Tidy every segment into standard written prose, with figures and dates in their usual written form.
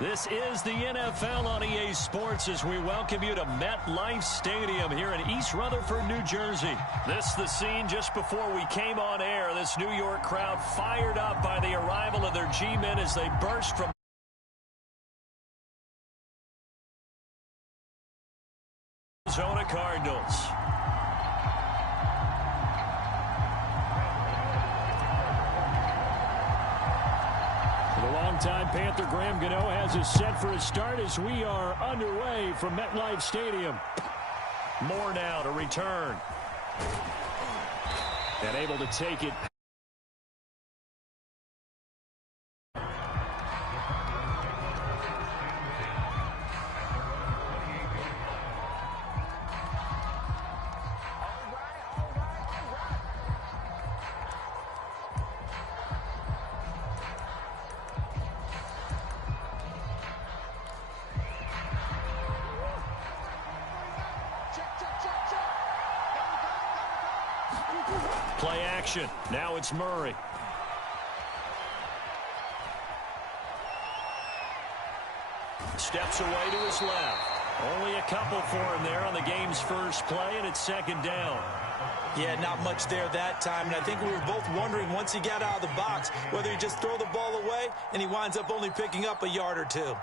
This is the NFL on EA Sports as we welcome you to MetLife Stadium here in East Rutherford, New Jersey. This is the scene just before we came on air. This New York crowd fired up by the arrival of their G-men as they burst from Arizona Cardinals. The longtime Panther Graham Gano has us set for a start as we are underway from MetLife Stadium. Moore now to return. And able to take it. Play action. Now it's Murray. Steps away to his left. Only a couple for him there on the game's first play, and it's second down. Yeah, not much there that time, and I think we were both wondering once he got out of the box whether he just throw the ball away, and he winds up only picking up a yard or two.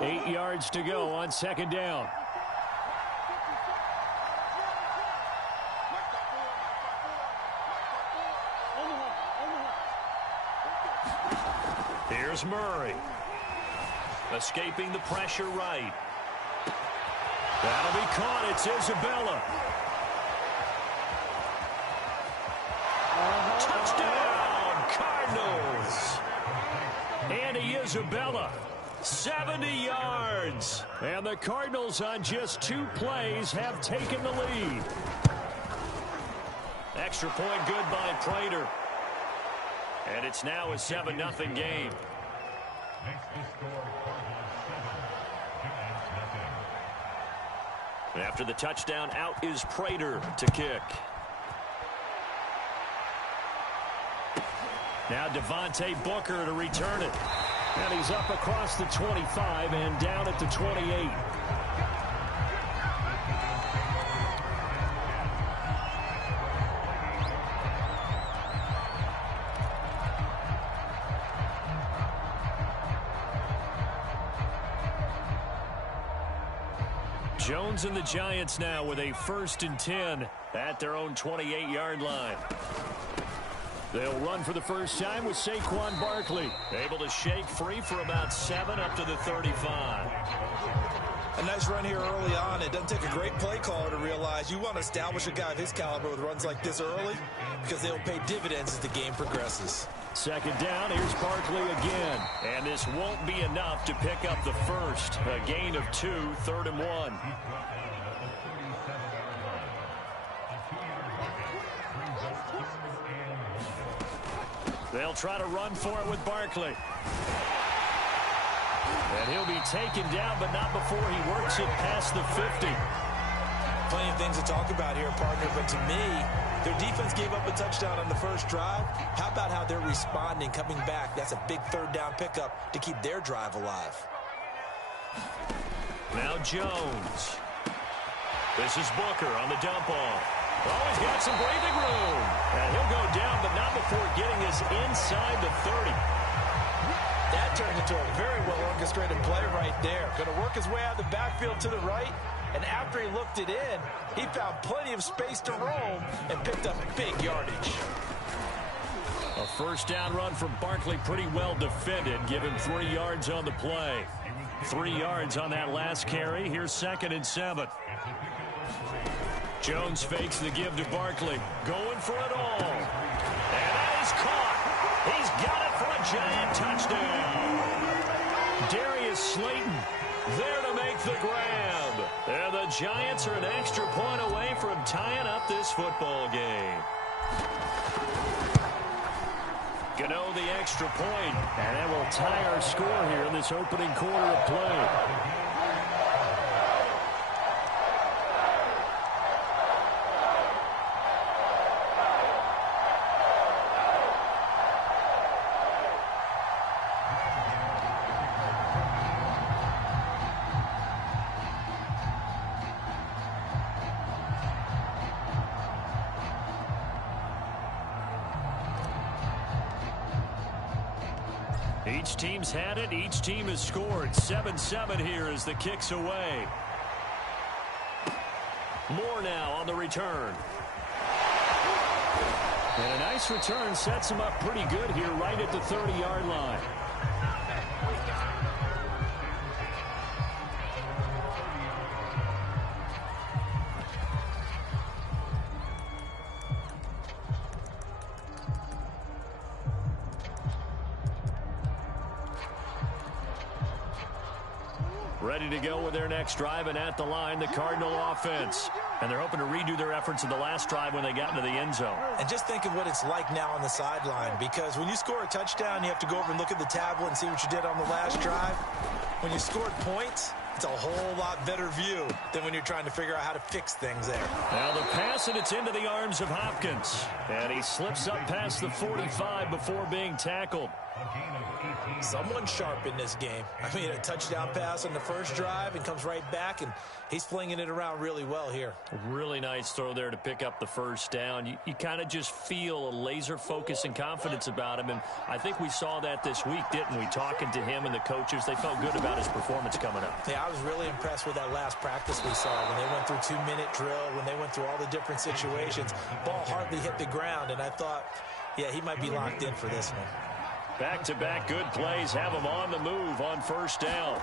8 yards to go on second down. Here's Murray. Escaping the pressure right. That'll be caught. It's Isabella. Touchdown, Cardinals. Andy Isabella, 70 yards. And the Cardinals on just 2 plays have taken the lead. Extra point good by Prater. And it's now a 7-0 game. After the touchdown, out is Prater to kick. Now Devontae Booker to return it. And he's up across the 25 and down at the 28. Jones and the Giants now with a 1st and 10 at their own 28-yard line. They'll run for the first time with Saquon Barkley. Able to shake free for about 7 up to the 35. A nice run here early on. It doesn't take a great play caller to realize you want to establish a guy of his caliber with runs like this early because they'll pay dividends as the game progresses. Second down, here's Barkley again. And this won't be enough to pick up the first. A gain of 2, 3rd and 1. They'll try to run for it with Barkley. And he'll be taken down, but not before he works it past the 50. Plenty of things to talk about here, partner, but to me, their defense gave up a touchdown on the first drive. How about how they're responding, coming back? That's a big 3rd down pickup to keep their drive alive. Now Jones. This is Booker on the dump off. Oh, he's got some breathing room. And he'll go down, but not before getting us inside the 30. That turned into a very well-orchestrated play right there. Going to work his way out of the backfield to the right. And after he looked it in, he found plenty of space to roam and picked up big yardage. A 1st down run from Barkley, pretty well defended. Give him 3 yards on the play. 3 yards on that last carry. Here's 2nd and 7. Jones fakes the give to Barkley. Going for it all. And that is caught. He's got it for a giant touchdown. Darius Slayton there to make the grab. And the Giants are an extra point away from tying up this football game. Gano the extra point. And that will tie our score here in this opening quarter of play. Each team's had it. Each team has scored. 7-7 here as the kick's away. Moore now on the return. And a nice return sets him up pretty good here right at the 30-yard line. Ready to go with their next drive, and at the line, the Cardinal offense. And they're hoping to redo their efforts in the last drive when they got into the end zone. And just think of what it's like now on the sideline, because when you score a touchdown, you have to go over and look at the tablet and see what you did on the last drive. When you scored points, it's a whole lot better view than when you're trying to figure out how to fix things there. Now the pass, and it's into the arms of Hopkins. And he slips up past the 45 before being tackled. Someone sharp in this game. I mean, a touchdown pass on the first drive and comes right back, and he's flinging it around really well here. Really nice throw there to pick up the first down. You kind of just feel a laser focus and confidence about him, and I think we saw that this week, didn't we? Talking to him and the coaches, they felt good about his performance coming up. Yeah, I was really impressed with that last practice we saw when they went through 2-minute drill, when they went through all the different situations. Ball hardly hit the ground, and I thought, yeah, he might be locked in for this one. Back-to-back good plays have him on the move on first down.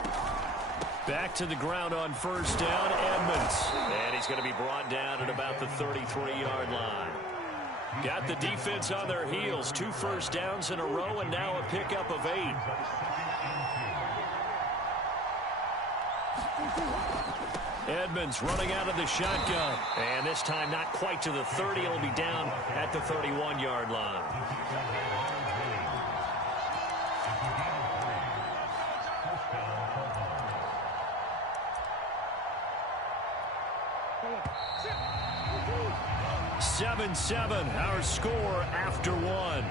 Back to the ground on first down, Edmonds. And he's going to be brought down at about the 33-yard line. Got the defense on their heels. 2 first downs in a row, and now a pickup of 8. Edmonds running out of the shotgun. And this time not quite to the 30. It'll be down at the 31-yard line. Seven, our score after 1.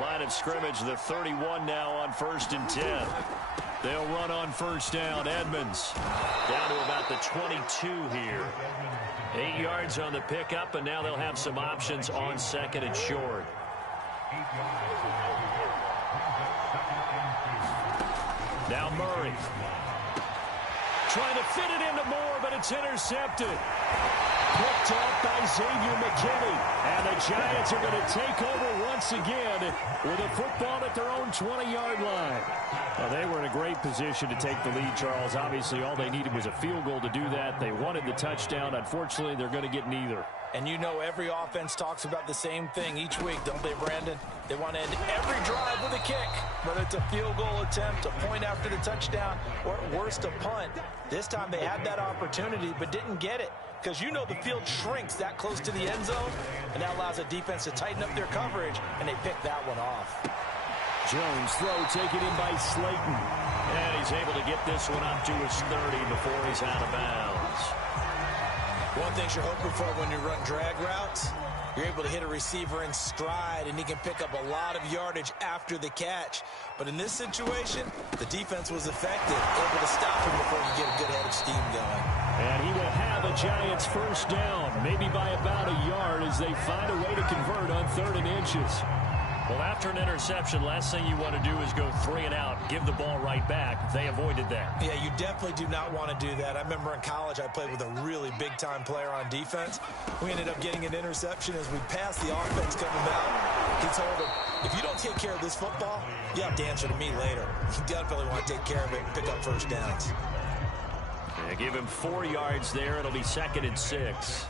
Line of scrimmage, the 31 now on 1st and 10. They'll run on first down. Edmonds down to about the 22 here. 8 yards on the pickup, and now they'll have some options on 2nd and short. Now Murray. Trying to fit it into Moore, but it's intercepted. Picked up by Xavier McKinney. And the Giants are going to take over once again with a football at their own 20-yard line. Well, they were in a great position to take the lead, Charles. Obviously, all they needed was a field goal to do that. They wanted the touchdown. Unfortunately, they're going to get neither. And you know every offense talks about the same thing each week, don't they, Brandon? They want to end every drive with a kick, whether it's a field goal attempt, a point after the touchdown, or at worst a punt. This time they had that opportunity but didn't get it, because you know the field shrinks that close to the end zone, and that allows the defense to tighten up their coverage, and they picked that one off. Jones throw taken in by Slayton. And he's able to get this one up to his 30 before he's out of bounds. One thing you're hoping for when you run drag routes, you're able to hit a receiver in stride, and he can pick up a lot of yardage after the catch. But in this situation, the defense was effective, able to stop him before he get a good head of steam going. And he will have a Giants first down, maybe by about a yard, as they find a way to convert on 3rd and inches. Well, after an interception, last thing you want to do is go 3 and out, give the ball right back. They avoided that. Yeah, you definitely do not want to do that. I remember in college I played with a really big-time player on defense. We ended up getting an interception as we passed the offense coming out. He told him, if you don't take care of this football, you have to answer to me later. You definitely want to take care of it and pick up first downs. Yeah, give him 4 yards there. It'll be 2nd and 6.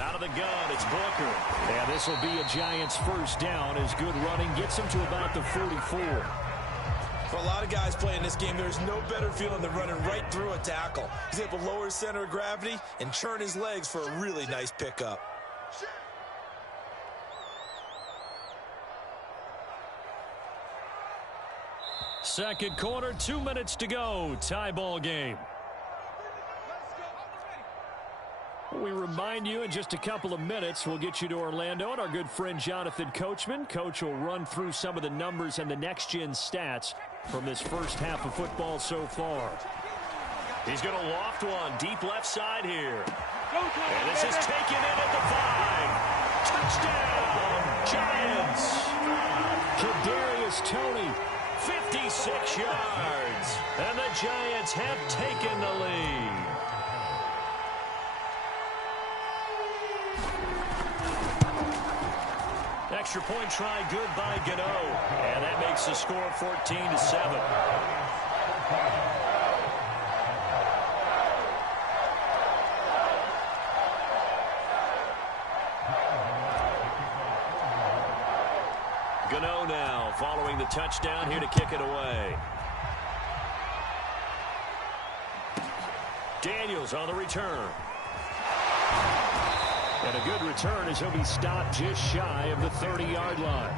Out of the gun, it's Booker. And this will be a Giants first down as good running gets him to about the 44. For a lot of guys playing this game, there's no better feeling than running right through a tackle. He's able to lower his center of gravity and churn his legs for a really nice pickup. Second quarter, 2 minutes to go. Tie ball game. We remind you in just a couple of minutes, we'll get you to Orlando and our good friend Jonathan Coachman. Coach will run through some of the numbers and the next-gen stats from this first half of football so far. He's going to loft one deep left side here. And this is taken in at the 5. Touchdown, Giants. Kadarius Toney, 56 yards. And the Giants have taken the lead. Extra point try good by Gano. And that makes the score 14-7. Gano now following the touchdown here to kick it away. Daniels on the return. And a good return as he'll be stopped just shy of the 30-yard line.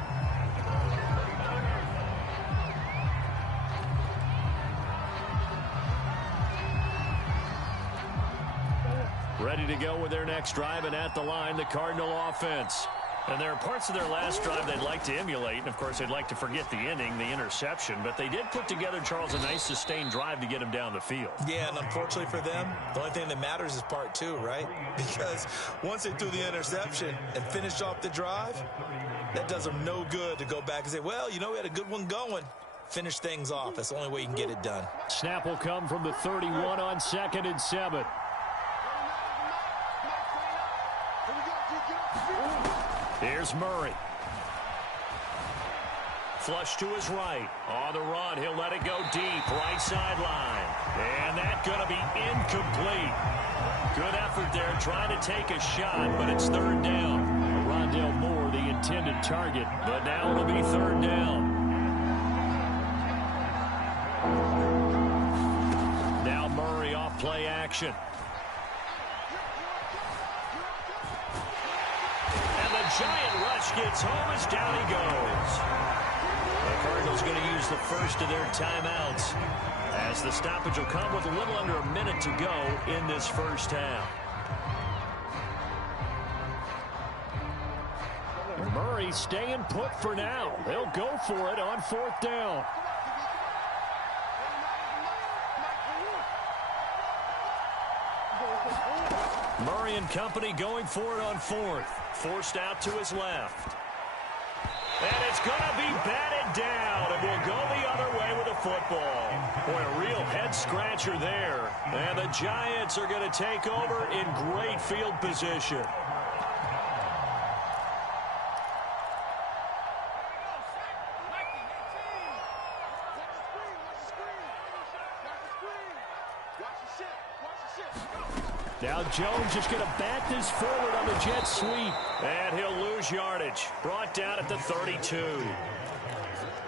Ready to go with their next drive, and at the line, the Cardinal offense. And there are parts of their last drive they'd like to emulate. And, of course, they'd like to forget the inning, the interception. But they did put together, Charles, a nice sustained drive to get him down the field. Yeah, and unfortunately for them, the only thing that matters is part 2, right? Because once they threw the interception and finished off the drive, that does them no good to go back and say, well, you know, we had a good one going. Finish things off. That's the only way you can get it done. Snap will come from the 31 on 2nd and 7. Here's Murray. Flush to his right. On the run, he'll let it go deep. Right sideline. And that's going to be incomplete. Good effort there trying to take a shot, but it's 3rd down. Rondale Moore, the intended target, but now it'll be 3rd down. Now Murray off play action. Giant rush gets home as down he goes. The Cardinals going to use the first of their timeouts as the stoppage will come with a little under a minute to go in this first half. Murray staying put for now. They'll go for it on 4th down. Murray and company going for it on 4th. Forced out to his left. And it's going to be batted down, and will go the other way with the football. Boy, a real head-scratcher there. And the Giants are going to take over in great field position. Now Jones just going to bat this forward on the jet sweep. And he'll lose yardage. Brought down at the 32.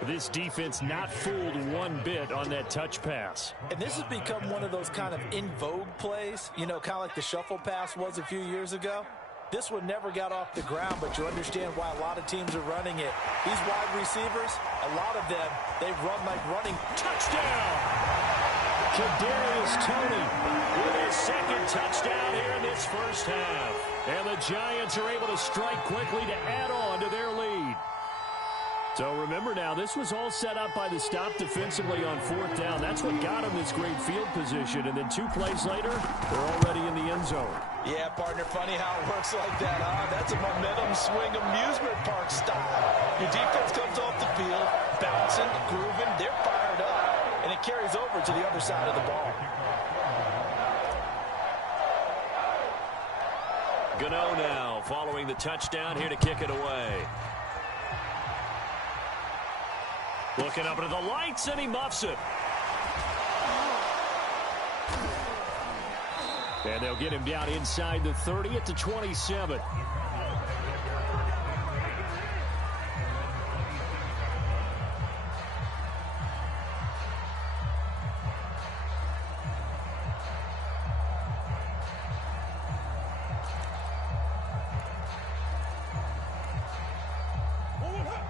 This defense not fooled one bit on that touch pass. And this has become one of those kind of in vogue plays. You know, kind of like the shuffle pass was a few years ago. This one never got off the ground, but you understand why a lot of teams are running it. These wide receivers, a lot of them, they run like running. Touchdown! Kadarius Toney with his 2nd touchdown here in this first half. And the Giants are able to strike quickly to add on to their lead. So remember now, this was all set up by the stop defensively on 4th down. That's what got them this great field position. And then 2 plays later, they're already in the end zone. Yeah, partner, funny how it works like that, huh? That's a momentum swing amusement park style. Your defense comes off the field, bouncing, grooving, they're fired up. And it carries over to the other side of the ball. Gano now following the touchdown here to kick it away. Looking up into the lights, and he muffs it. And they'll get him down inside the 30 at the 27.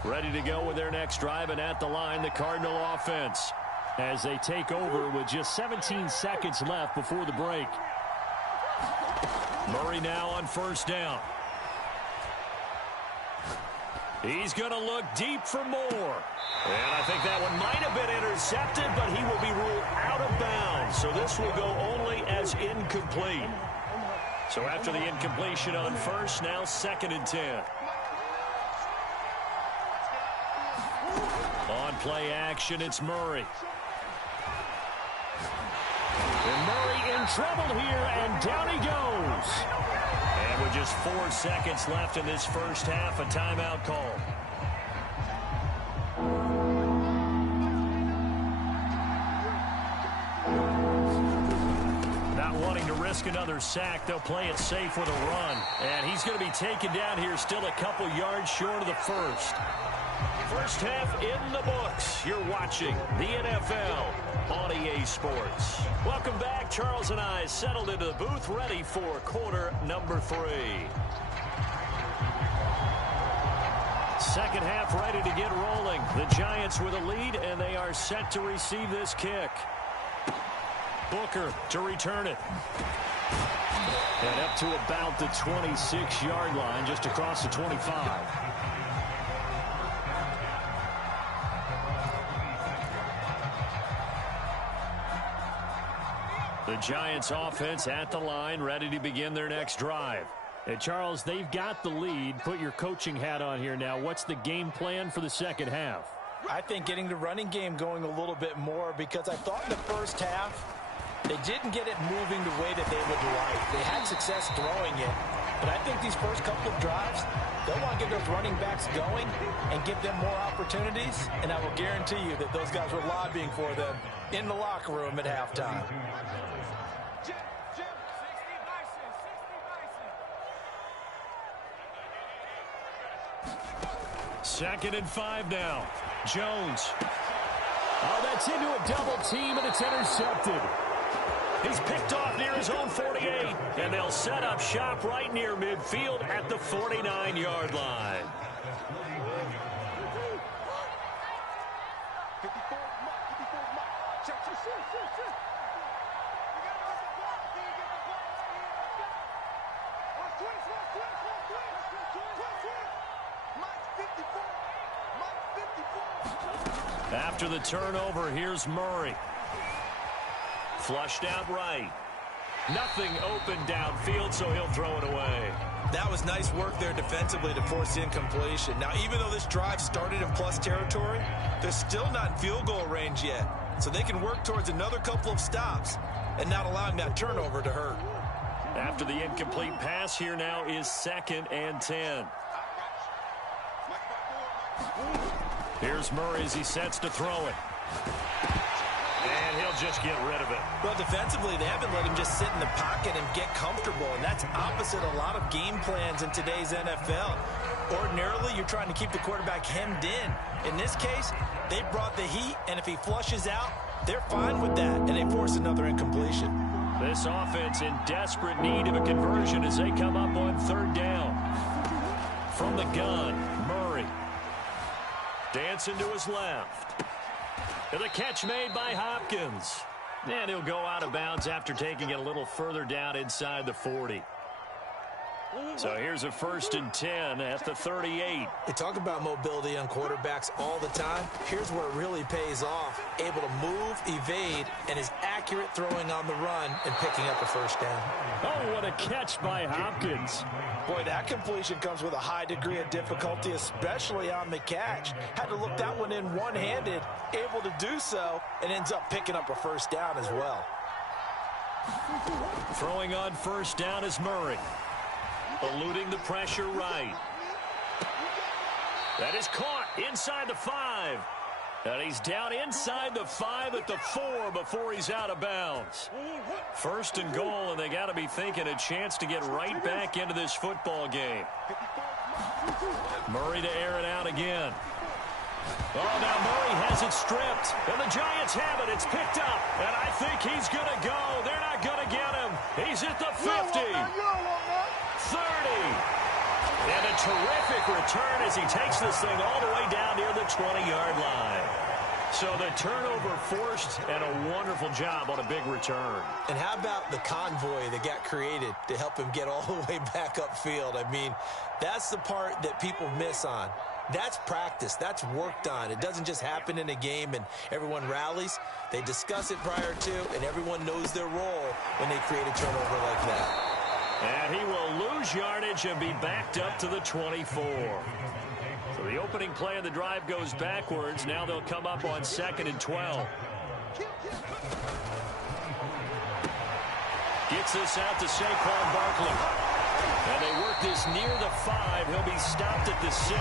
Ready to go with their next drive, and at the line, the Cardinal offense as they take over with just 17 seconds left before the break. Murray now on 1st down. He's going to look deep for more. And I think that one might have been intercepted, but he will be ruled out of bounds. So this will go only as incomplete. So after the incompletion on first, now 2nd and 10. On play action, it's Murray. And Murray in trouble here, and down he goes. And with just 4 seconds left in this first half, a timeout call. Not wanting to risk another sack, they'll play it safe with a run. And he's going to be taken down here, still a couple yards short of the first. First half in the books. You're watching the NFL on EA Sports. Welcome back. Charles and I settled into the booth, ready for quarter number 3. Second half ready to get rolling. The Giants with a lead, and they are set to receive this kick. Booker to return it. And up to about the 26-yard line, just across the 25. The Giants offense at the line, ready to begin their next drive. And Charles, they've got the lead. Put your coaching hat on here now. What's the game plan for the second half? I think getting the running game going a little bit more, because I thought in the first half they didn't get it moving the way that they would like. They had success throwing it, but I think these first couple of drives, they'll want to get those running backs going and give them more opportunities, and I will guarantee you that those guys were lobbying for them in the locker room at halftime. Second and 5 now. Jones. Oh, that's into a double team, and it's intercepted. He's picked off near his own 48, and they'll set up shop right near midfield at the 49-yard line. After the turnover, here's Murray. Flushed out right. Nothing open downfield, so he'll throw it away. That was nice work there defensively to force incompletion. Now, even though this drive started in plus territory, they're still not in field goal range yet. So they can work towards another couple of stops and not allowing that turnover to hurt. After the incomplete pass, here now is 2nd and 10. Here's Murray as he sets to throw it. And he'll just get rid of it. Well, defensively, they haven't let him just sit in the pocket and get comfortable, and that's opposite a lot of game plans in today's NFL. Ordinarily, you're trying to keep the quarterback hemmed in. In this case, they brought the heat, and if he flushes out, they're fine with that, and they force another incompletion. This offense in desperate need of a conversion as they come up on 3rd down. From the gun, Murray. Dancing to his left. And the catch made by Hopkins. And he'll go out of bounds after taking it a little further down inside the 40. So here's a 1st and 10 at the 38. They talk about mobility on quarterbacks all the time. Here's where it really pays off. Able to move, evade, and is accurate throwing on the run and picking up a 1st down. Oh, what a catch by Hopkins. Boy, that completion comes with a high degree of difficulty, especially on the catch. Had to look that one in one-handed, able to do so, and ends up picking up a 1st down as well. Throwing on 1st down is Murray. Eluding the pressure right. That is caught inside the 5. And he's down inside the 5 at the 4 before he's out of bounds. 1st and goal, and they got to be thinking a chance to get right back into this football game. Murray to air it out again. Oh, now Murray has it stripped. And the Giants have it. It's picked up. And I think he's going to go. They're not going to get him. He's at the 50. 30. And a terrific return as he takes this thing all the way down near the 20-yard line. So the turnover forced, and a wonderful job on a big return. And how about the convoy that got created to help him get all the way back upfield? I mean, that's the part that people miss on. That's practice. That's worked on. It doesn't just happen in a game and everyone rallies. They discuss it prior to, and everyone knows their role when they create a turnover like that. And he will lose yardage and be backed up to the 24. So the opening play of the drive goes backwards. Now they'll come up on 2nd and 12. Gets this out to Saquon Barkley. And they work this near the 5. He'll be stopped at the 6.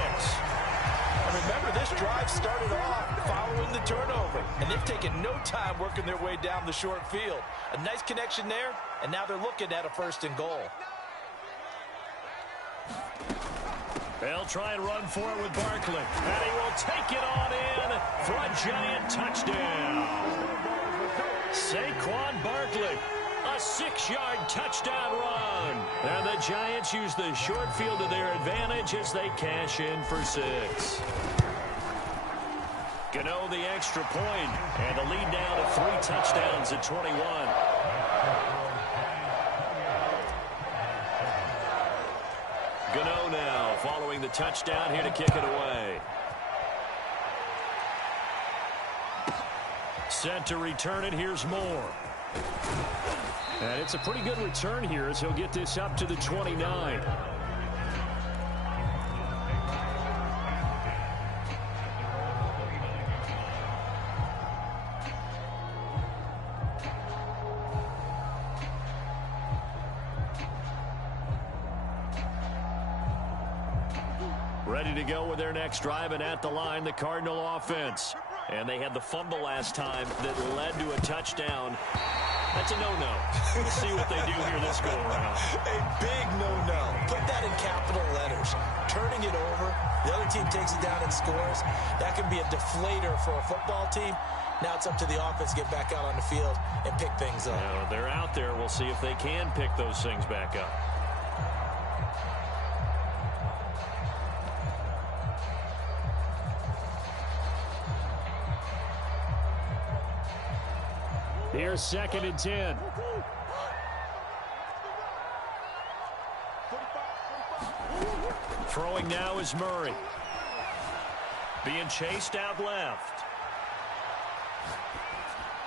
And remember, this drive started off following the turnover. And they've taken no time working their way down the short field. A nice connection there, and now they're looking at a 1st and goal. They'll try and run for it with Barkley. And he will take it on in for a giant touchdown. Saquon Barkley. A 6-yard touchdown run. And the Giants use the short field to their advantage as they cash in for 6. Gano the extra point, and the lead down to 3 touchdowns at 21. Gano now following the touchdown here to kick it away. Set to return it. Here's Moore. And it's a pretty good return here as he'll get this up to the 29. Ready to go with their next drive, and at the line, the Cardinal offense. And they had the fumble last time that led to a touchdown. That's a no-no. We'll see what they do here this go-around. A big no-no. Put that in capital letters. Turning it over, the other team takes it down and scores. That can be a deflator for a football team. Now it's up to the offense to get back out on the field and pick things up. Yeah, they're out there. We'll see if they can pick those things back up. Here's 2nd and 10. Throwing now is Murray. Being chased out left.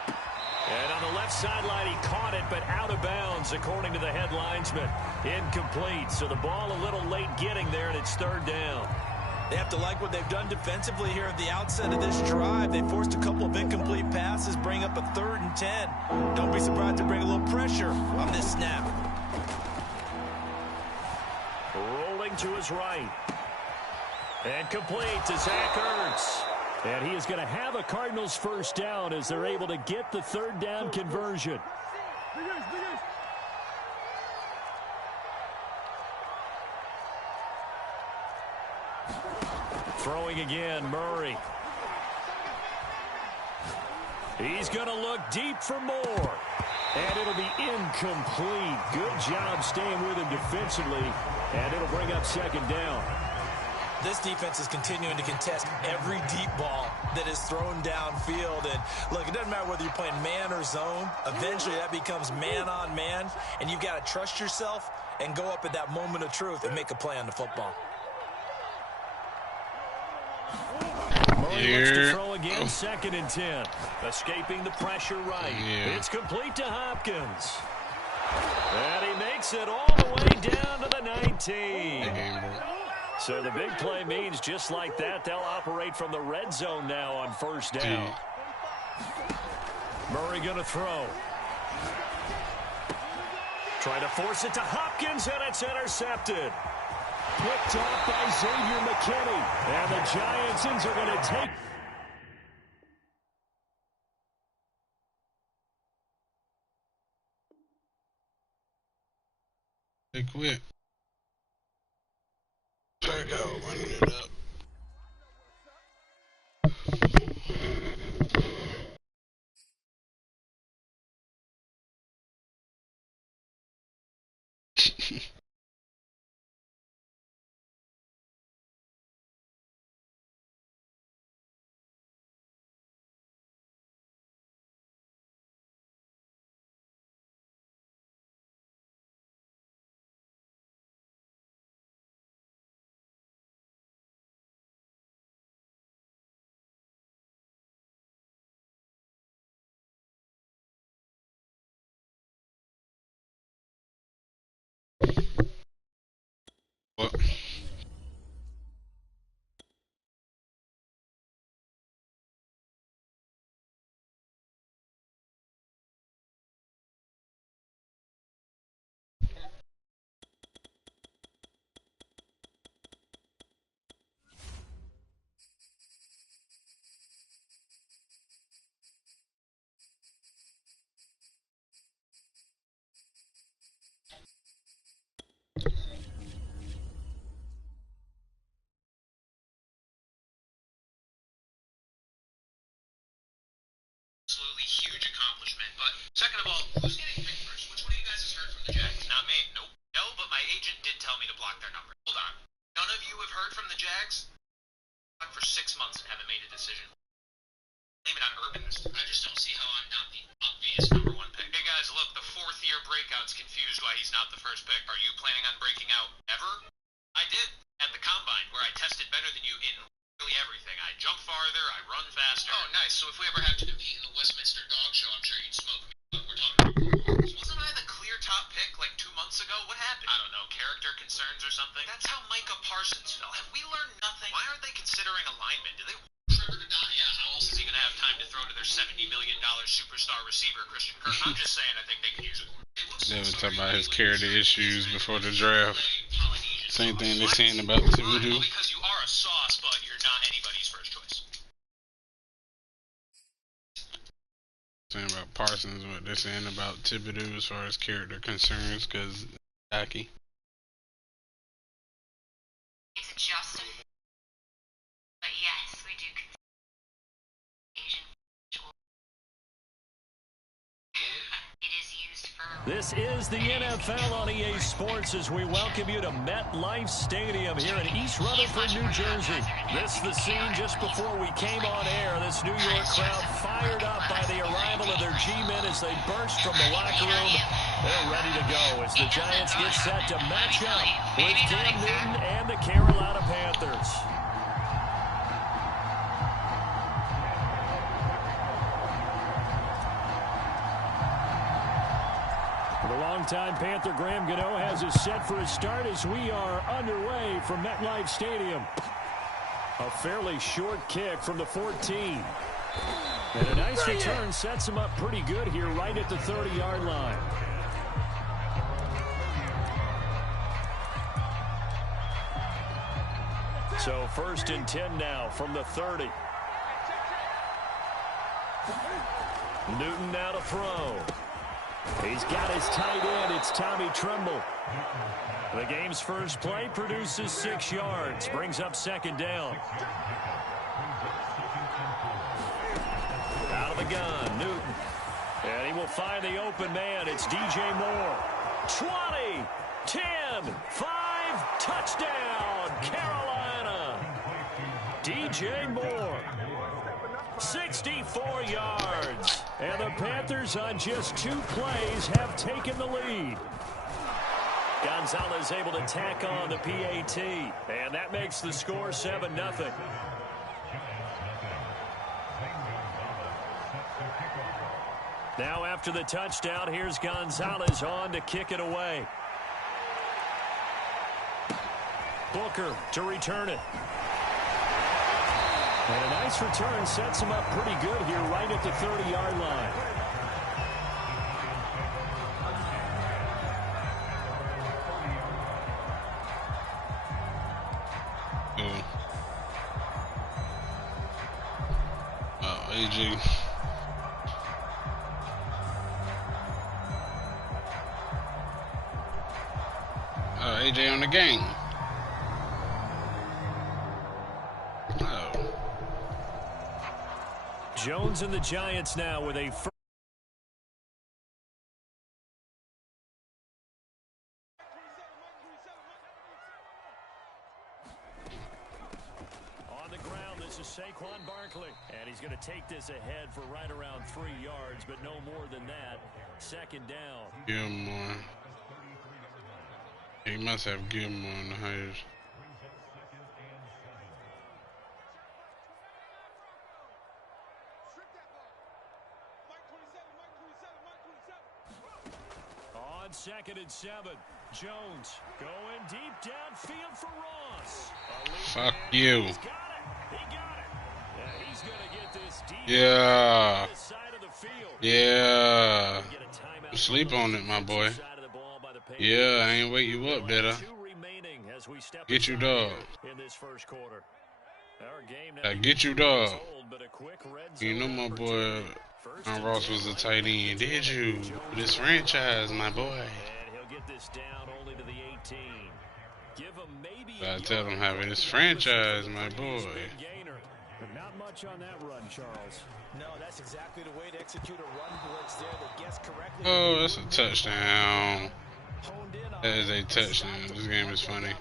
And on the left sideline, he caught it, but out of bounds, according to the head linesman. Incomplete, so the ball a little late getting there, and it's 3rd down. They have to like what they've done defensively here at the outset of this drive. They forced a couple of incomplete passes, bring up a 3rd and 10. Don't be surprised to bring a little pressure on this snap. Rolling to his right. And complete to Zach Ertz. And he is going to have a Cardinals 1st down as they're able to get the 3rd down conversion. Throwing again, Murray. He's going to look deep for more. And it'll be incomplete. Good job staying with him defensively. And it'll bring up 2nd down. This defense is continuing to contest every deep ball that is thrown downfield. And look, it doesn't matter whether you're playing man or zone. Eventually that becomes man on man. And you've got to trust yourself and go up at that moment of truth and make a play on the football. Murray looks to throw again, 2nd and 10. Escaping the pressure right. It's complete to Hopkins. And he makes it all the way down to the 19. So the big play means just like that, they'll operate from the red zone now on 1st down. Murray going to throw. Trying to force it to Hopkins, and it's intercepted. Picked off by Xavier McKinney. And the Giants are going to take. They quit. There we go. Running it up. a huge accomplishment. But second of all, who's getting picked first? Which one of you guys has heard from the Jags? Not me. Nope. No, but my agent did tell me to block their number. Hold on. None of you have heard from the Jags? For 6 months and haven't made a decision. Blame it on Urban. I just don't see how I'm not the obvious #1 pick. Hey guys, look, the 4th-year breakout's confused why he's not the first pick. Are you planning on breaking out ever? I did at the combine, where I tested better than you in really everything. I jump farther, I run faster. Oh, nice. So if we ever have to compete in the Westminster Dog Show, I'm sure you'd smoke me. But we're talking. Wasn't I the clear top pick like 2 months ago? What happened? I don't know. Character concerns or something? That's how Micah Parsons fell. Have we learned nothing? Why aren't they considering alignment? Do they want Trevor to die? Yeah. How else is he going to have time to throw to their $70 million superstar receiver, Christian Kirk? I'm just saying I think they could use it. They were talking about his character issues before the draft. Same thing they're saying about Thibodeau. Because you are a sauce, but you're not anybody's first choice. Saying about Parsons, what they're saying about Thibodeau as far as character concerns, because tacky. It's a justice. But yes, we do consider Asian. It is used for. This is the NFL on EA Sports as we welcome you to MetLife Stadium here in East Rutherford, New Jersey. This is the scene just before we came on air. This New York crowd fired up by the arrival of their G-men as they burst from the locker room. They're ready to go as the Giants get set to match up with Cam Newton and the Carolina Panthers. The longtime Panther Graham Gano has us set for a start as we are underway from MetLife Stadium. A fairly short kick from the 14. And a nice return sets him up pretty good here right at the 30-yard line. So 1st and 10 now from the 30. Newton now to throw. He's got his tight end. It's Tommy Tremble. The game's first play produces 6 yards. Brings up 2nd down. Out of the gun, Newton. And he will find the open man. It's DJ Moore. 20, 10, 5, touchdown, Carolina. DJ Moore. 64 yards. And the Panthers on just 2 plays have taken the lead. Gonzalez able to tack on the PAT. And that makes the score 7-0. Now after the touchdown, here's Gonzalez on to kick it away. Booker to return it. And a nice return sets him up pretty good here right at the 30-yard line. AJ. AJ on the game. Jones and the Giants now with a first. On the ground, this is Saquon Barkley. And he's going to take this ahead for right around 3 yards, but no more than that. 2nd down. Gilmore. He must have Gilmore in the highest. On 2nd and 7, Jones going deep downfield for Ross. Fuck you. He's got it. He got it. Yeah, he's going to get this deep. Yeah. This side of the field. Yeah. Sleep on it, my boy. Yeah, I ain't wake you up, did I? Get you, dog. In this first quarter. Get you, dog. You know my boy Ross was a tight end. Did you? This franchise, my boy. And he'll get this down only to the 18. Give him maybe I tell him having this franchise, my boy. not much on that run, Charles. No, that's exactly the way to execute a run blitz there that gets correctly. Oh, that's a touchdown. That is a touchdown. This game is funny.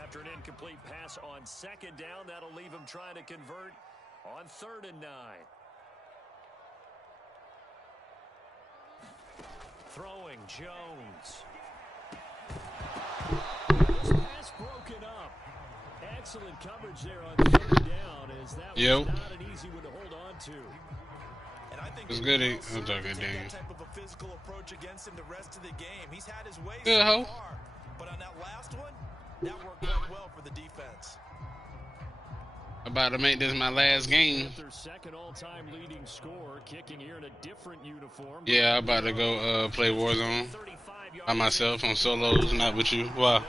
After an incomplete pass on second down, that'll leave him trying to convert on 3rd and 9. Throwing Jones. This pass broken up. Excellent coverage there on 3rd down, as that was not an easy one to hold on to. And I think it's good. I'm talking that type of a physical approach against him the rest of the game. He's had his ways so far, but on that last one, that worked quite well for the defense. About to make this my last game. Their second all-time leading scorer, kicking here in a different uniform. Yeah, I'm about to go play Warzone by myself on solos, not with you. Wow.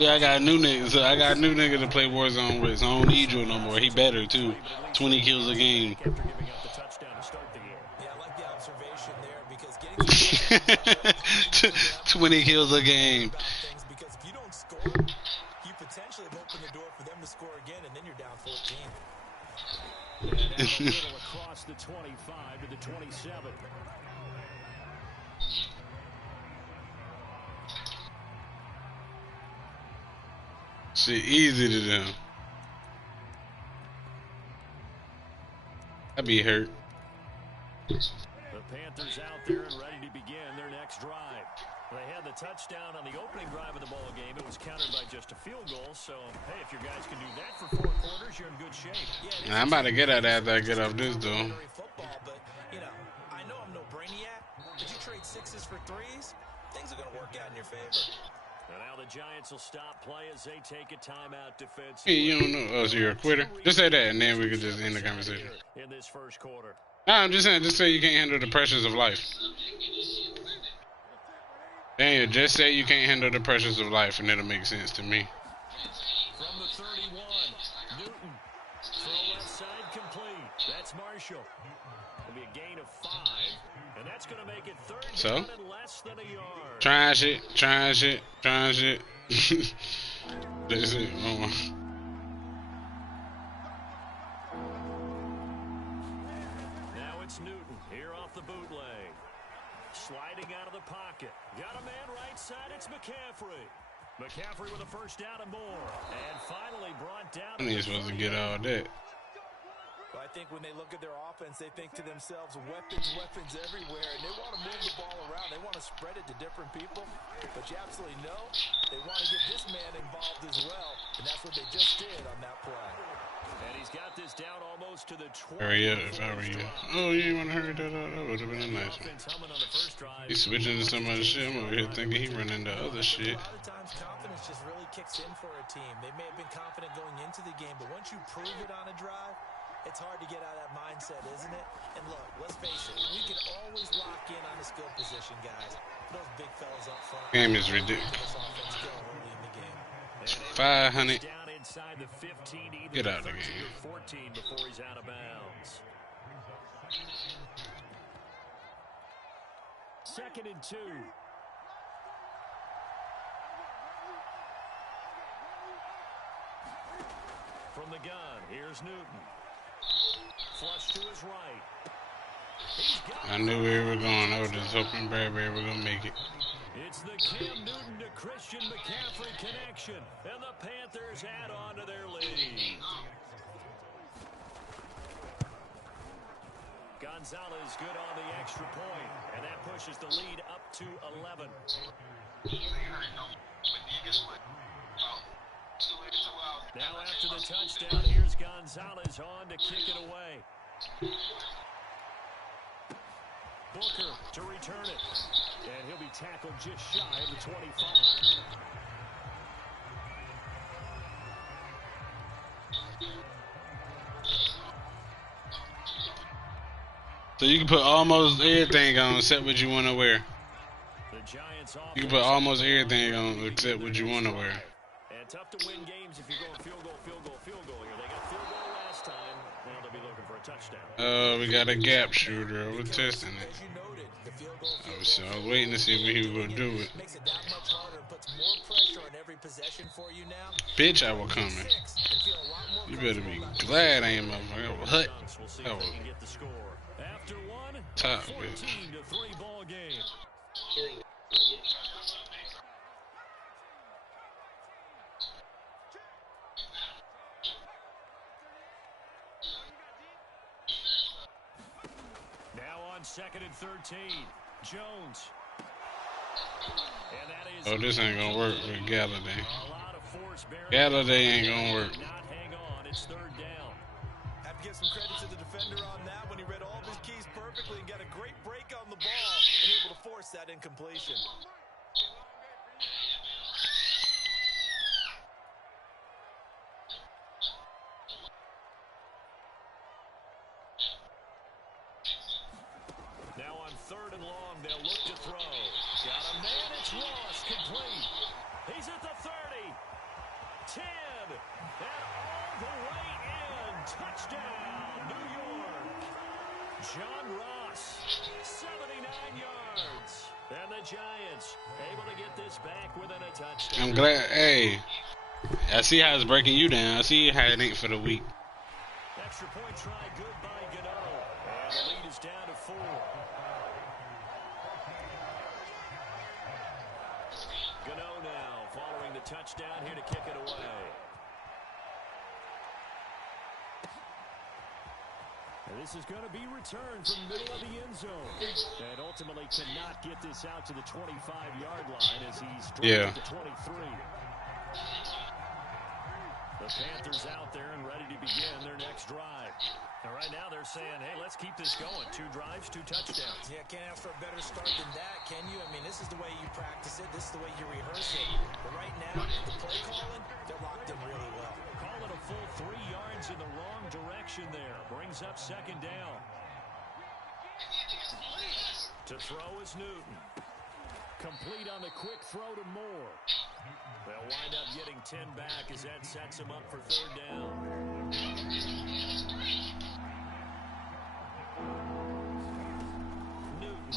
Yeah, I got a new nigga. So I got a new nigga to play Warzone with. So I don't need you no more. He better too. 20 kills a game. Yeah, I like the observation there because getting 20 kills a game. Because if you don't score, you potentially have opened the door for them to score again, and then you're down 14. And now across the 25 to the 27. Shit easy to them. I be hurt. The Panthers out there and ready to begin their next drive. They had the touchdown on the opening drive of the ball game. It was countered by just a field goal. So, hey, if your guys can do that for 4 quarters, you're in good shape. Now, I'm about to get out after I get off this, though. But, you know, I know I'm no brainiac. But you trade 6s for 3s, things are going to work out in your favor. And now the Giants will stop play as they take a timeout defense. Hey, you don't know. Oh, so you're a quitter? Just say that, and then we could just end the conversation. In this first quarter. Nah, I'm just saying, just say you can't handle the pressures of life. Daniel, just say you can't handle the pressures of life, and it'll make sense to me. From the 31, Newton. Throw left side complete. That's Marshall. It'll be a gain of 5, and that's going to make it 3rd down and less than a yard. Trying shit. That's it. Now it's Newton here off the bootleg. Sliding out of the pocket. Got a man right side. It's McCaffrey. McCaffrey with a first down and more. And finally brought down. I ain't supposed to get all that. I think when they look at their offense, they think to themselves, weapons everywhere, and they want to move the ball around. They want to spread it to different people, but you absolutely know they want to get this man involved as well, and that's what they just did on that play. And he's got this down almost to the 20. Hurry up if I were you. Oh, you didn't want to hurry that up? That would have been a nice one. He's switching to some other shit. I'm over here thinking he running the other shit. A lot of times confidence just really kicks in for a team. They may have been confident going into the game, but once you prove it on a drive, it's hard to get out of that mindset, isn't it? And look, let's face it, we can always lock in on a skill position, guys. Those big fellas up front. Game is ridiculous. 500. Get out of the game. 14 before he's out of bounds. 2nd and 2. From the gun, here's Newton. Flush to his right. I knew where we were going. I was just hoping Bradbury was going to make it. It's the Cam Newton to Christian McCaffrey connection, and the Panthers add on to their lead. Gonzalez good on the extra point, and that pushes the lead up to 11. Now after the touchdown, here's Gonzalez on to kick it away. Booker to return it. And he'll be tackled just shy of the 25. So you can put almost everything on except what you want to wear. You can put almost everything on except what you want to wear. And tough to win games if you're going field goal here. They got field goal last time. Now they'll be looking for a touchdown. We got a gap shooter. We're testing it. I was waiting to see if he was going to do it. Makes it that much harder and puts more pressure on every possession for you now. Bitch, I was coming. You better be glad I ain't motherfucker. I was hut. I was top, bitch. Now on 2nd and 13, Jones. Oh, this ain't gonna work with Galladay. Galladay ain't gonna work. Not hang on, it's 3rd down. Have to give some credit to the defender on that when he read all of his keys perfectly and got a great break on the ball and able to force that incompletion. Now on 3rd and long, they'll look to throw. Got a man, it's Ross, complete. He's at the 30, 10, and all the way in. Touchdown, New York. John Ross, 79 yards. And the Giants able to get this back within a touchdown. I'm glad. Hey, I see how it's breaking you down. I see how it ain't for the week. Extra point try, good by Gano. And the lead is down to 4. Gano now following the touchdown here to kick it away. And this is going to be returned from the middle of the end zone. And ultimately cannot get this out to the 25-yard line as he's at the 23. The Panthers out there and ready to begin their next drive. And right now they're saying, hey, let's keep this going. 2 drives, 2 touchdowns. Yeah, can't ask for a better start than that, can you? I mean, this is the way you practice it. This is the way you rehearse it. But right now, the play calling, they're locked in really well. Call it a full 3 yards in the wrong direction there. Brings up 2nd down. To throw is Newton. Complete on the quick throw to Moore. They'll wind up getting 10 back as that sets them up for 3rd down. Newton.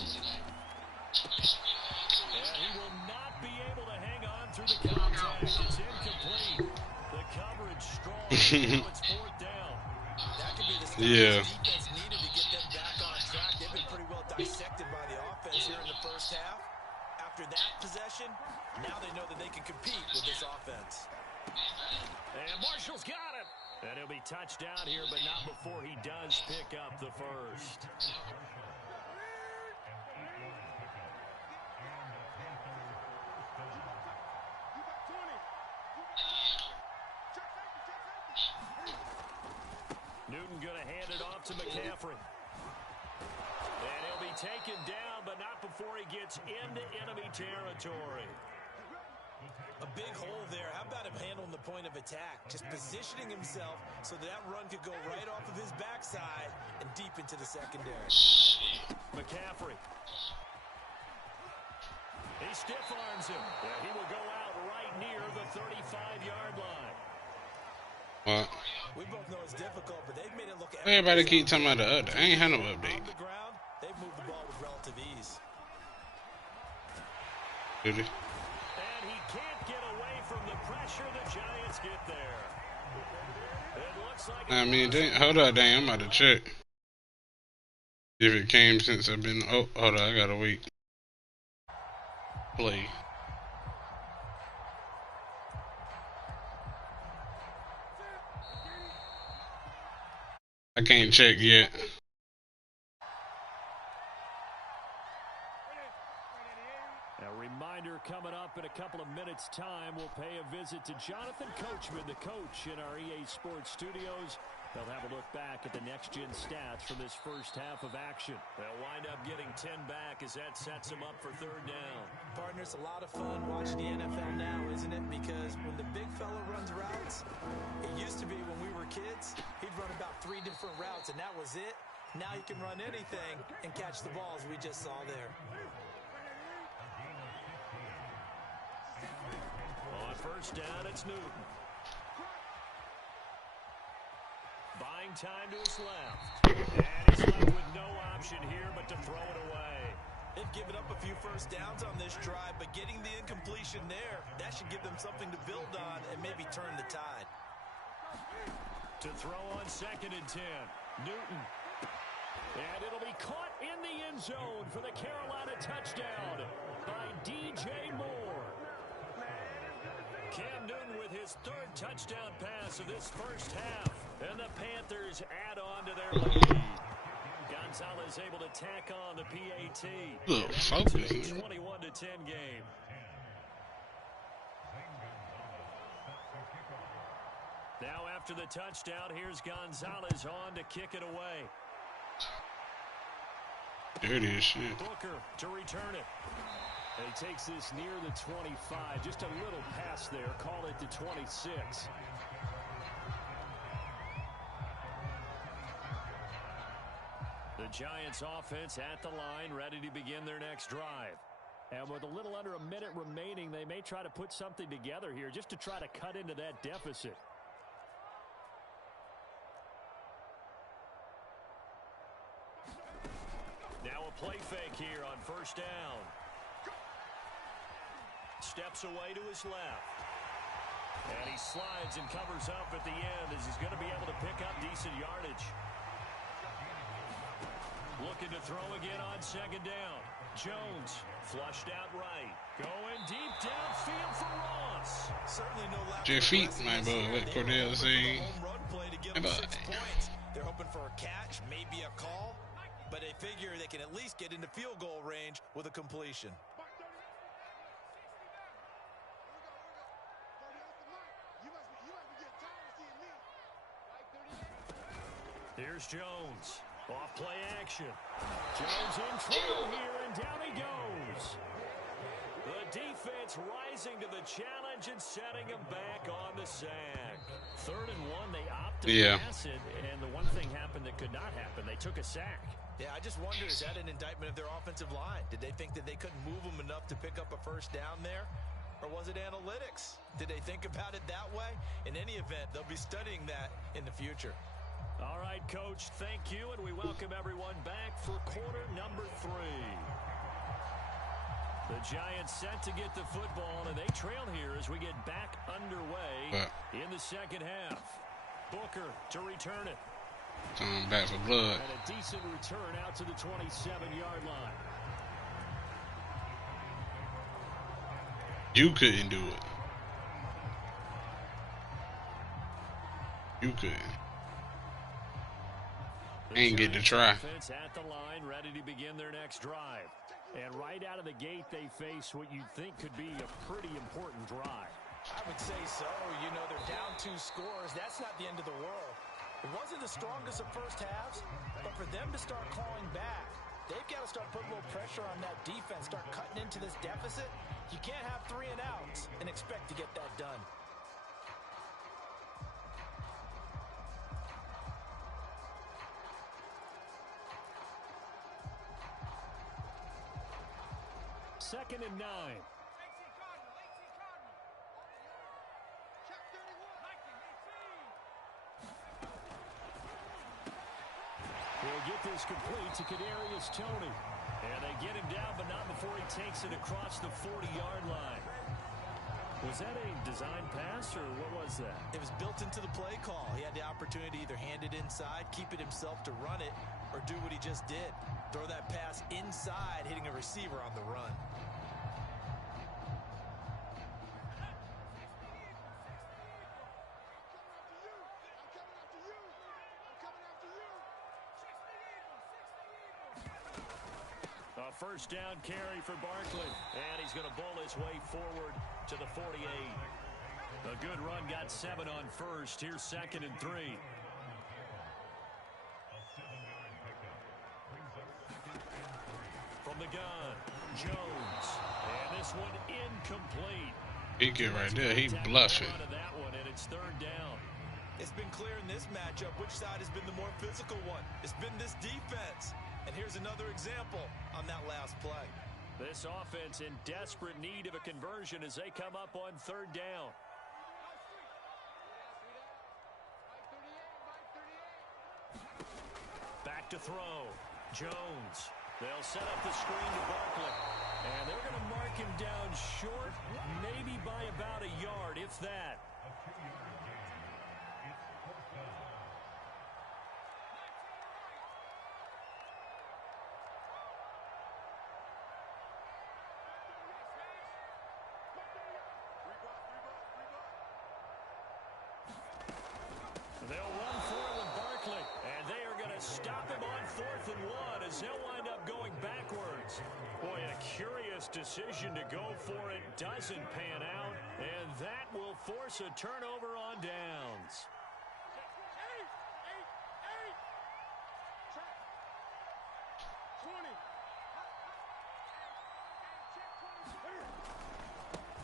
And he will not be able to hang on through the contact. It's incomplete. The coverage strong. Now it's 4th down. That could be the stuff defense needed to get them back on track. They've been pretty well dissected by the offense here in the first half. After that possession, now they know that they can compete with this offense. And Marshall's got it. And he'll be touched down here, but not before he does pick up the first. Newton going to hand it off to McCaffrey. And he'll be taken down, but not before he gets into enemy territory. A big hole there. How about him handling the point of attack? Just positioning himself so that run could go right off of his backside and deep into the secondary. McCaffrey. He stiff arms him. Yeah, he will go out right near the 35-yard line. What? We both know it's difficult, but they've made it look. Everybody keep talking about the update. I ain't had no update. On the ground, they've moved the ball with relative ease. Did he? And he can't get away from the pressure. The Giants get there. It looks like I mean, hold on, dang, I'm about to check if it came since I've been. Oh, hold on, I gotta wait. Play. I can't check yet. A reminder coming up in a couple of minutes' time. We'll pay a visit to Jonathan Coachman, the coach in our EA Sports studios. They'll have a look back at the next-gen stats from this first half of action. They'll wind up getting 10 back as that sets them up for 3rd down. Partner, it's a lot of fun watching the NFL now, isn't it? Because when the big fella runs routes, it used to be when we were kids, he'd run about 3 different routes, and that was it. Now you can run anything and catch the balls we just saw there. On 1st down, it's Newton. Buying time to his left. And he's left with no option here but to throw it away. They've given up a few first downs on this drive, but getting the incompletion there, that should give them something to build on and maybe turn the tide. To throw on 2nd and 10. Newton. And it'll be caught in the end zone for the Carolina touchdown by DJ Moore. Cam Newton with his 3rd touchdown pass of this first half. And the Panthers add on to their lead. Gonzalez able to tack on the PAT. Focus. 21-10 game. Now after the touchdown, here's Gonzalez on to kick it away. There it is, shit. Booker to return it. And he takes this near the 25. Just a little pass there. Call it to 26. The Giants offense at the line, ready to begin their next drive. And with a little under a minute remaining, they may try to put something together here just to try to cut into that deficit. Now a play fake here on 1st down. Steps away to his left. And he slides and covers up at the end as he's going to be able to pick up decent yardage. Looking to throw again on 2nd down. Jones flushed out right. Going deep downfield for Ross. Certainly no lack Your of feet, my aggressiveness boy. here. What They Cordell were saying? home run play to give them 6 points. They're hoping for a catch, maybe a call, but they figure they can at least get into field goal range with a completion. Here's Jones. Off play action. Jones in trouble here, and down he goes. The defense rising to the challenge and setting him back on the sack. 3rd and 1, they opted to pass it, and the one thing happened that could not happen. They took a sack. Yeah, I just wonder, is that an indictment of their offensive line? Did they think that they couldn't move them enough to pick up a first down there? Or was it analytics? Did they think about it that way? In any event, they'll be studying that in the future. All right, Coach, thank you, and we welcome everyone back for quarter number 3. The Giants set to get the football, and they trail here as we get back underway in the 2nd half. Booker to return it. Coming back for blood. And a decent return out to the 27-yard line. You couldn't do it. You couldn't. Ain't get to try. At the line, ready to begin their next drive. And right out of the gate, they face what you'd think could be a pretty important drive. I would say so. You know, they're down 2 scores. That's not the end of the world. It wasn't the strongest of first halves, but for them to start clawing back, they've got to start putting a little pressure on that defense, start cutting into this deficit. You can't have 3 and outs and expect to get that done. Second and 9. We'll get this complete to Kadarius Toney. And they get him down, but not before he takes it across the 40-yard line. Was that a design pass, or what was that? It was built into the play call. He had the opportunity to either hand it inside, keep it himself to run it, or do what he just did. Throw that pass inside, hitting a receiver on the run. First down carry for Barkley. And he's going to bowl his way forward to the 48. A good run, got 7 on first. Here's 2nd and 3. From the gun, Jones. And this one incomplete. He get right there. He bluffing. That one, and it's 3rd down. It's been clear in this matchup which side has been the more physical one. It's been this defense. And here's another example on that last play. This offense in desperate need of a conversion as they come up on 3rd down. Back to throw. Jones They'll set up the screen to Barkley. And they're going to mark him down short, maybe by about a yard, if that. They'll run for it with Barkley, and they are going to stop him on 4th and 1 as they'll wind up going backwards. Boy, a curious decision to go for it doesn't pan out, and that will force a turnover on downs.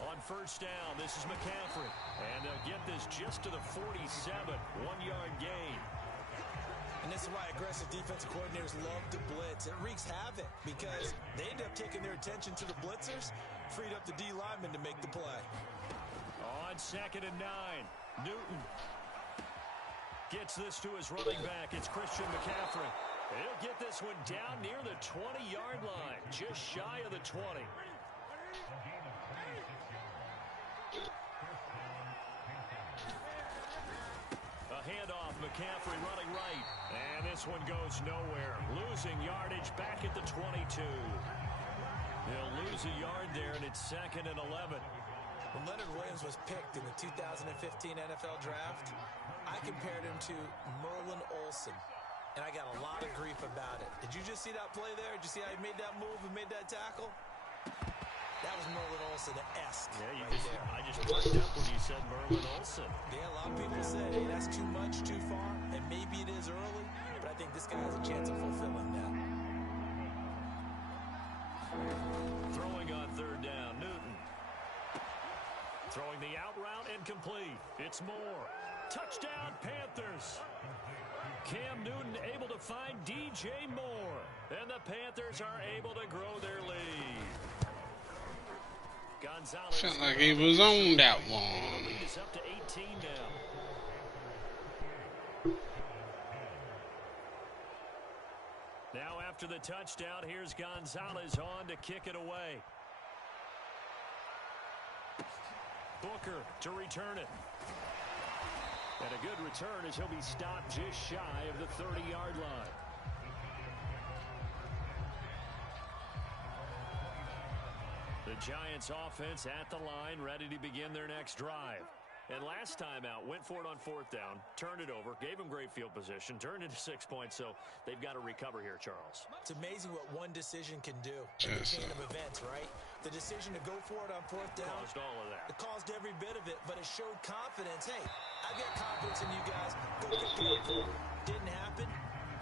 On first down, this is McCaffrey. And they'll get this just to the 47, 1-yard gain. And this is why aggressive defensive coordinators love to blitz. It wreaks havoc because they end up taking their attention to the blitzers, freed up the D lineman to make the play. On 2nd and 9, Newton gets this to his running back. It's Christian McCaffrey. He'll get this one down near the 20-yard line, just shy of the 20. A handoff, McCaffrey running right. And this one goes nowhere. Losing yardage back at the 22. They'll lose a yard there, and it's 2nd and 11. When Leonard Williams was picked in the 2015 NFL Draft, I compared him to Merlin Olsen, and I got a lot of grief about it. Did you just see that play there? Did you see how he made that move and made that tackle? That was Merlin Olsen-esque. Yeah, right I just perked up when you said Merlin Olsen. Yeah, a lot of people said, hey, that's too much, too far, and maybe it is early, but I think this guy has a chance of fulfilling that. Throwing on 3rd down, Newton. Throwing the out route incomplete. It's Moore. Touchdown, Panthers. Cam Newton able to find DJ Moore. And the Panthers are able to grow their lead. Gonzalez. Felt like he was on that one. Lead is up to 18 now. Now after the touchdown, here's Gonzalez on to kick it away. Booker to return it. And a good return as he'll be stopped just shy of the 30-yard line. The Giants offense at the line, ready to begin their next drive. And last time out, went for it on 4th down, turned it over, gave them great field position, turned it to 6 points, so they've got to recover here, Charles. It's amazing what one decision can do in the chain of events, right? The decision to go for it on 4th down. Caused all of that. It caused every bit of it, but it showed confidence. Hey, I've got confidence in you guys. Go pick it up for me. Didn't happen.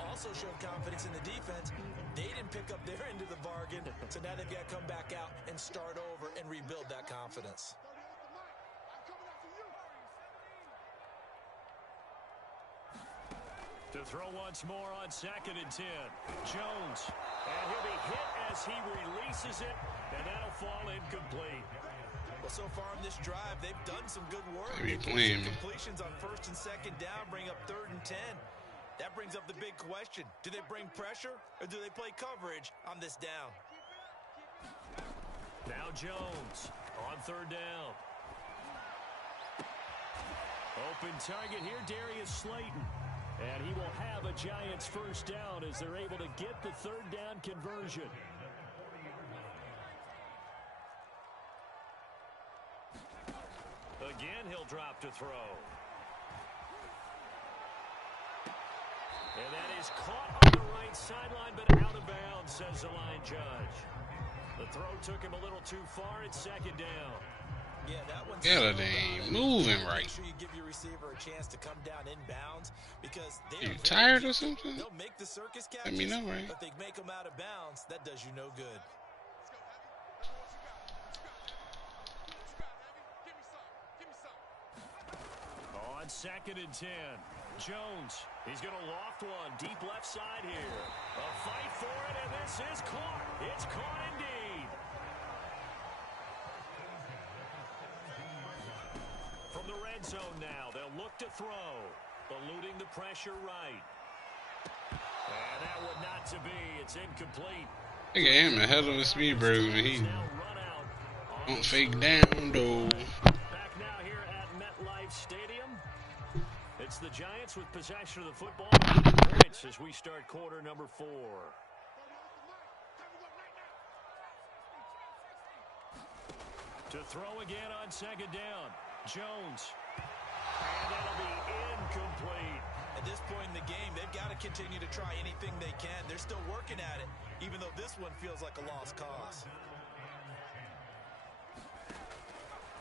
Also showed confidence in the defense. They didn't pick up their end of the bargain, so now they've got to come back out and start over and rebuild that confidence. To throw once more on 2nd and 10. Jones. And he'll be hit as he releases it, and that'll fall incomplete. Well, so far in this drive, they've done some good work. They be Some playing. completions on 1st and 2nd down, bring up 3rd and 10. That brings up the big question. Do they bring pressure, or do they play coverage on this down? Now Jones on 3rd down. Open target here, Darius Slayton. And he will have a Giants 1st down as they're able to get the 3rd down conversion. Again, he'll drop to throw. And that is caught on the right sideline, but out of bounds, says the line judge. The throw took him a little too far. It's 2nd down. Yeah, that one's Yeah, they ain't moving right. Make sure you give your receiver a chance to come down inbounds because they You are tired very or something? They'll make the circus catches, Let me know, right? but they make them out of bounds. That does you no good. On 2nd and 10, Jones. He's going to loft one deep left side here. A fight for it, and this is caught. It's caught indeed. From the red zone now, they'll look to throw. Eluding the pressure right. And that would not to be. It's incomplete. They gave him a hell of a speed burst when he don't fake down though. Back now here at MetLife Stadium. It's the Giants with possession of the football. Points as we start quarter number 4. To throw again on second down. Jones. And that'll be incomplete. At this point in the game, they've got to continue to try anything they can. They're still working at it, even though this one feels like a lost cause.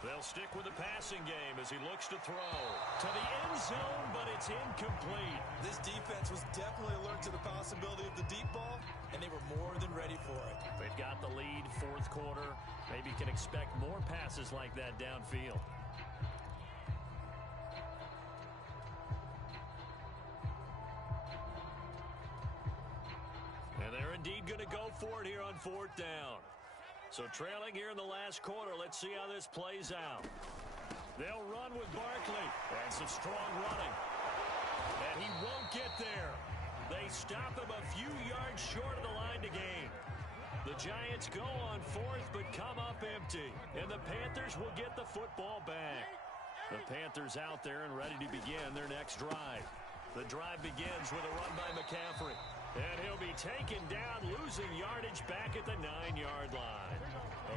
They'll stick with the passing game as he looks to throw. To the end zone, but it's incomplete. This defense was definitely alert to the possibility of the deep ball, and they were more than ready for it. They've got the lead, fourth quarter. Maybe can expect more passes like that downfield. And they're indeed going to go for it here on fourth down. So trailing here in the last quarter, let's see how this plays out. They'll run with Barkley. And some strong running. And he won't get there. They stop him a few yards short of the line to gain. The Giants go on fourth, but come up empty. And the Panthers will get the football back. The Panthers out there and ready to begin their next drive. The drive begins with a run by McCaffrey. And he'll be taken down, losing yardage back at the 9-yard line.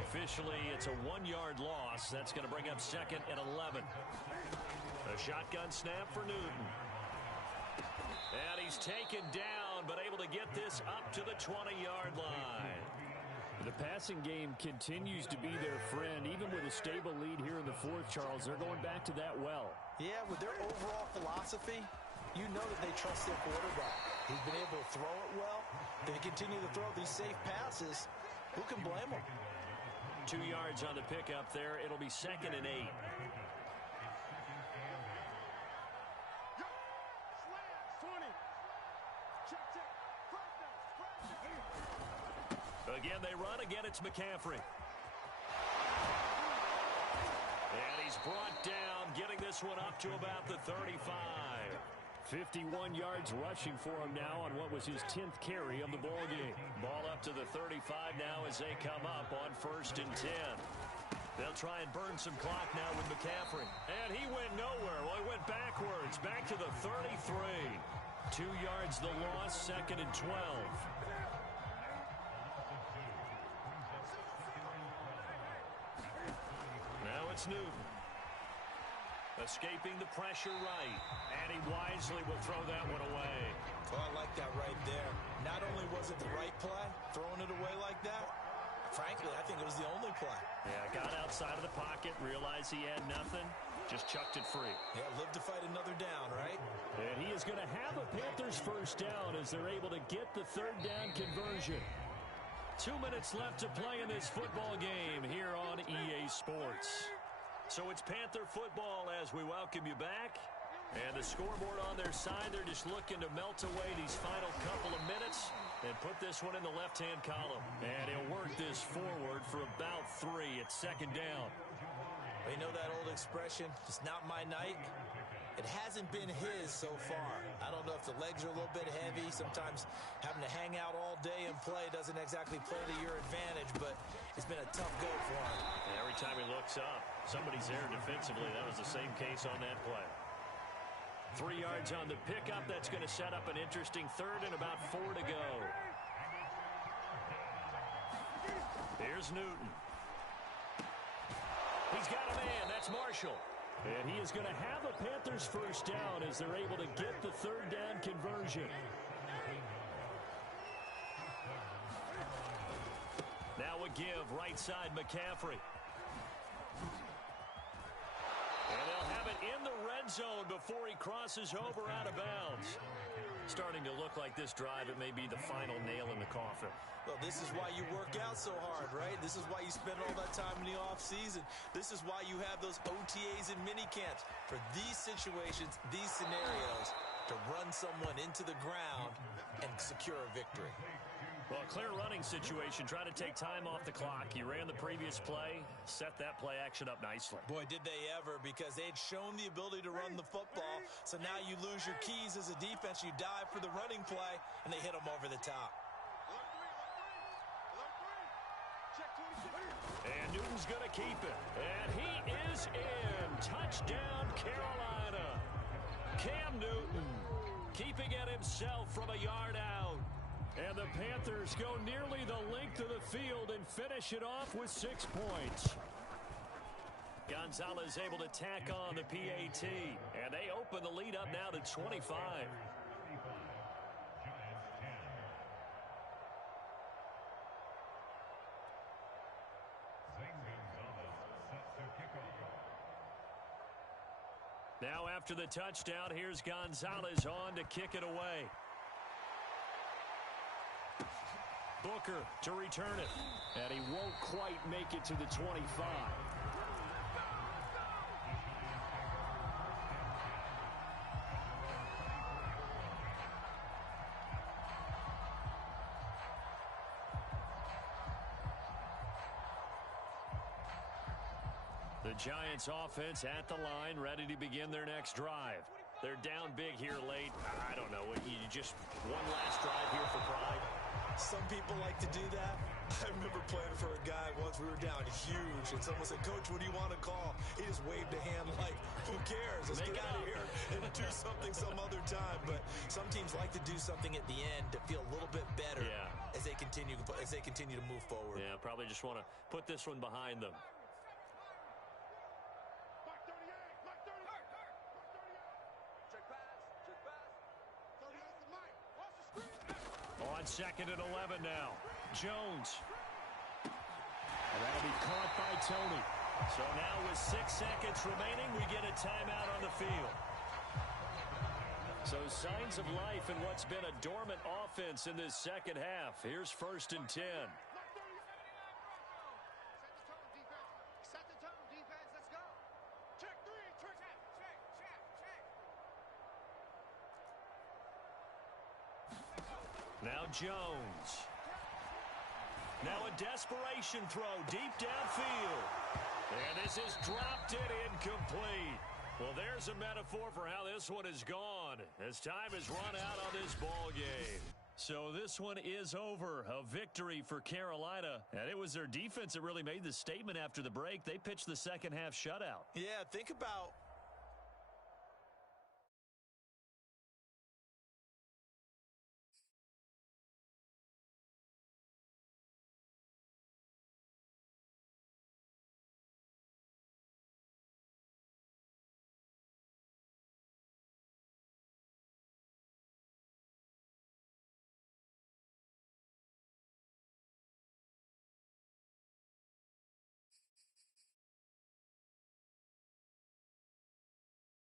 Officially, it's a 1-yard loss. That's going to bring up second and 11. A shotgun snap for Newton. And he's taken down, but able to get this up to the 20-yard line. The passing game continues to be their friend. Even with a stable lead here in the fourth, Charles, they're going back to that well. Yeah, with their overall philosophy, you know that they trust their quarterback. He's been able to throw it well. They continue to throw these safe passes. Who can blame them? 2 yards on the pickup there. It'll be second and 8. Again, they run. Again, it's McCaffrey. And he's brought down, getting this one up to about the 35. 51 yards rushing for him now on what was his 10th carry of the ball game. Ball up to the 35 now as they come up on first and 10. They'll try and burn some clock now with McCaffrey. And he went nowhere. Well, he went backwards, back to the 33. 2 yards the loss, second and 12. Now it's Newton. Escaping the pressure right. And he wisely will throw that one away. Oh, I like that right there. Not only was it the right play, throwing it away like that, frankly, I think it was the only play. Yeah, got outside of the pocket, realized he had nothing, just chucked it free. Yeah, live to fight another down, right? And he is going to have a Panthers first down as they're able to get the third down conversion. 2 minutes left to play in this football game here on EA Sports. So it's Panther football as we welcome you back. And the scoreboard on their side, they're just looking to melt away these final couple of minutes and put this one in the left-hand column. And he'll work this forward for about 3 at second down. You know that old expression, it's not my night? It hasn't been his so far. I don't know if the legs are a little bit heavy. Sometimes having to hang out all day and play doesn't exactly play to your advantage, but it's been a tough go for him. And every time he looks up, somebody's there defensively. That was the same case on that play. 3 yards on the pickup. That's going to set up an interesting third and about 4 to go. Here's Newton. He's got a man. That's Marshall. And he is going to have a Panthers first down as they're able to get the third down conversion. Now a give, right side McCaffrey. And they'll have it in the red zone before he crosses over out of bounds. Starting to look like this drive, it may be the final nail in the coffin. Well, this is why you work out so hard, right? This is why you spend all that time in the offseason. This is why you have those OTAs and mini camps. For these situations, these scenarios, to run someone into the ground and secure a victory. Well, clear running situation. Try to take time off the clock. You ran the previous play, set that play action up nicely. Boy, did they ever, because they'd shown the ability to run the football. So now you lose your keys as a defense. You dive for the running play, and they hit them over the top. And Newton's going to keep it. And he is in. Touchdown, Carolina. Cam Newton keeping it himself from a yard out. And the Panthers go nearly the length of the field and finish it off with 6 points. Gonzalez able to tack on the PAT. And they open the lead up now to 25. Now after the touchdown, here's Gonzalez on to kick it away. Booker to return it. And he won't quite make it to the 25. The Giants offense at the line, ready to begin their next drive. They're down big here late. I don't know. You just one last drive here for pride. Some people like to do that. I remember playing for a guy once. We were down huge, and someone said, "Coach, what do you want to call?" He just waved a hand like, "Who cares? Let's get out of here and do something some other time." But some teams like to do something at the end to feel a little bit better as they continue to move forward. Yeah, probably just want to put this one behind them. On 2nd and 11 now. Jones. And that'll be caught by Tony. So now with 6 seconds remaining, we get a timeout on the field. So signs of life in what's been a dormant offense in this second half. Here's 1st and 10. Set the tone, defense. Let's go. Check 3. Check. Now Jones. Now a desperation throw deep downfield. And this is dropped it incomplete. Well, there's a metaphor for how this one is gone as time has run out on this ball game. So this one is over. A victory for Carolina. And it was their defense that really made the statement after the break. They pitched the second half shutout. Yeah, think about